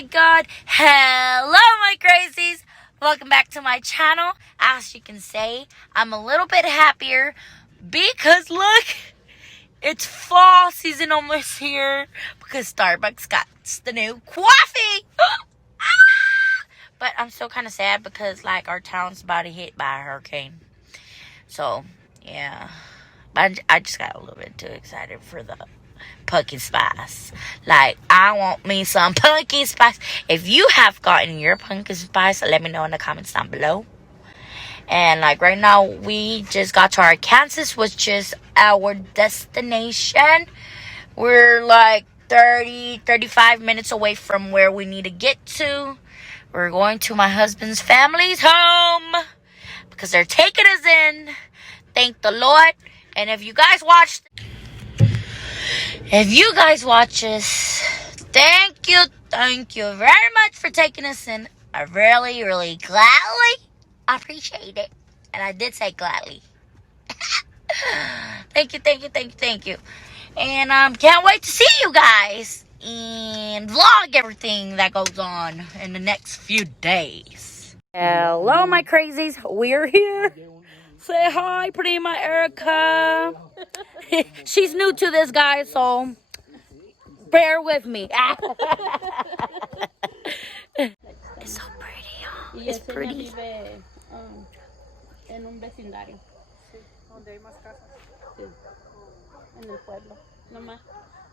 my god. Hello, my crazies. Welcome back to my channel. As you can see, I'm a little bit happier because look, it's fall season almost here because Starbucks got the new coffee. But I'm still kind of sad because like our town's about to hit by a hurricane. So, yeah. But I just got a little bit too excited for the pumpkin spice. Like, I want me some pumpkin spice. If you have gotten your pumpkin spice, let me know in the comments down below. And like right now, we just got to Arkansas, which is our destination. We're like 35 minutes away from where we need to get to. We're going to my husband's family's home because they're taking us in. Thank the Lord. And if you guys watch this, thank you very much for taking us in. I really, really gladly appreciate it. And I did say gladly. Thank you. And can't wait to see you guys and vlog everything that goes on in the next few days. Hello, my crazies. We're here. Say hi, Prima Erica. She's new to this, guys, so bear with me. It's so pretty, huh? It's pretty. En un vecindario. Sí, donde hay más casas. Sí. En el pueblo. Nomás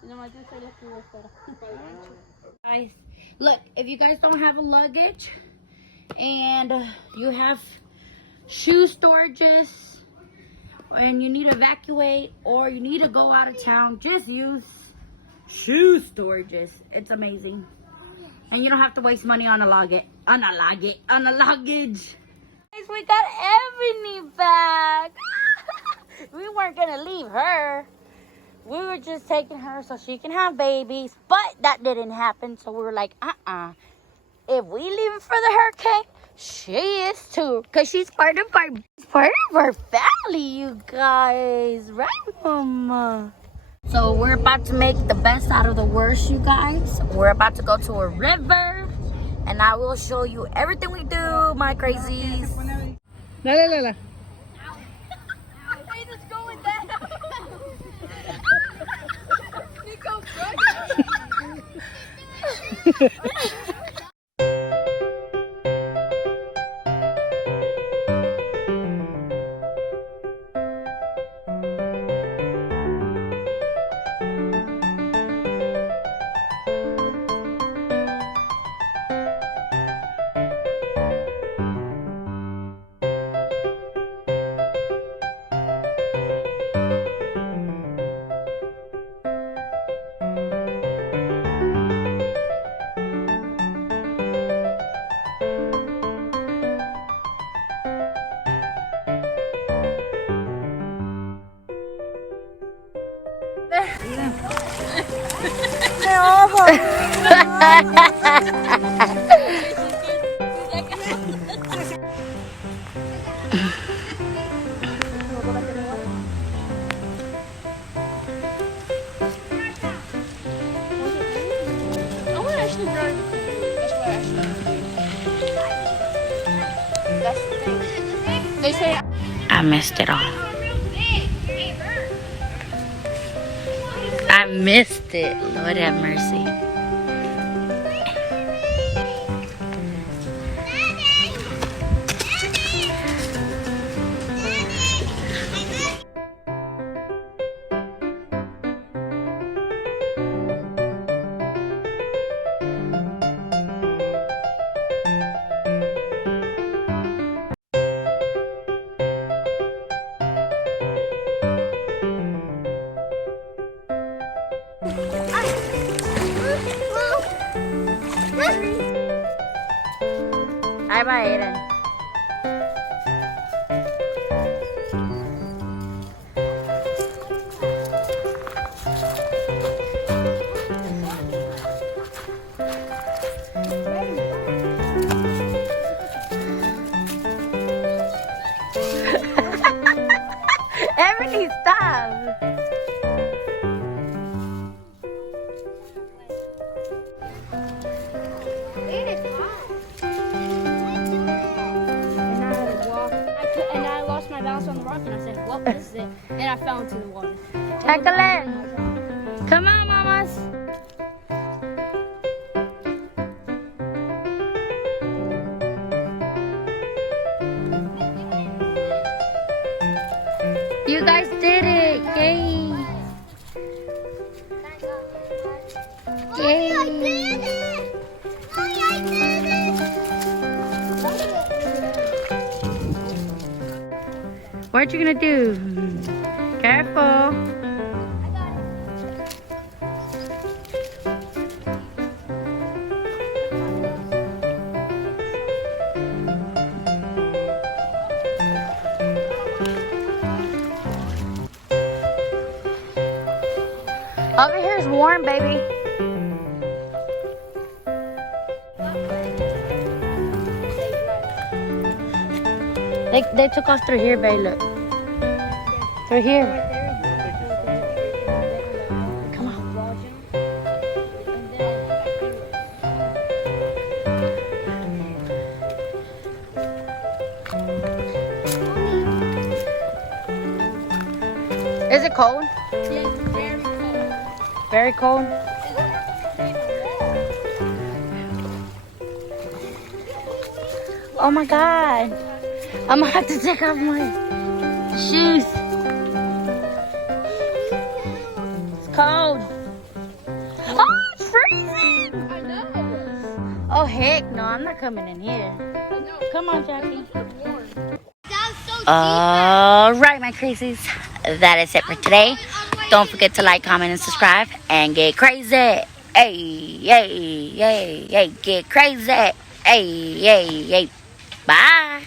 yo soy la que voy fuera. Guys, look, if you guys don't have a luggage and you have shoe storages and you need to evacuate or you need to go out of town, just use shoe storages. It's amazing. And you don't have to waste money on a luggage. We got Ebony back. We weren't gonna leave her. We were just taking her so she can have babies, but that didn't happen. So we were like, if we leave for the hurricane, she is too, cause she's part of our family, you guys, right, Mama? So we're about to make the best out of the worst, you guys. We're about to go to a river, and I will show you everything we do, my crazies. Dale. I missed it all. I missed it. Lord have mercy. Bye, Aiden. Everything stopped. and I fell into the water. Jacqueline, come on, mamas. You guys did it! Yay! Yay! I did it! I did it! What you gonna do? Careful! Over here is warm, baby. They took off through here, baby. Look. Through here. Come on. Is it cold? Very cold. Oh my God. I'm gonna have to take off my shoes. It's cold. Oh, it's freezing. I know. Oh heck no, I'm not coming in here. I know. Come on, Jackie. Warm. Alright, my crazies. That is it for today. Don't forget to like, comment, and subscribe. And get crazy. Hey, hey, hey, hey. Get crazy. Hey, hey, hey. Bye.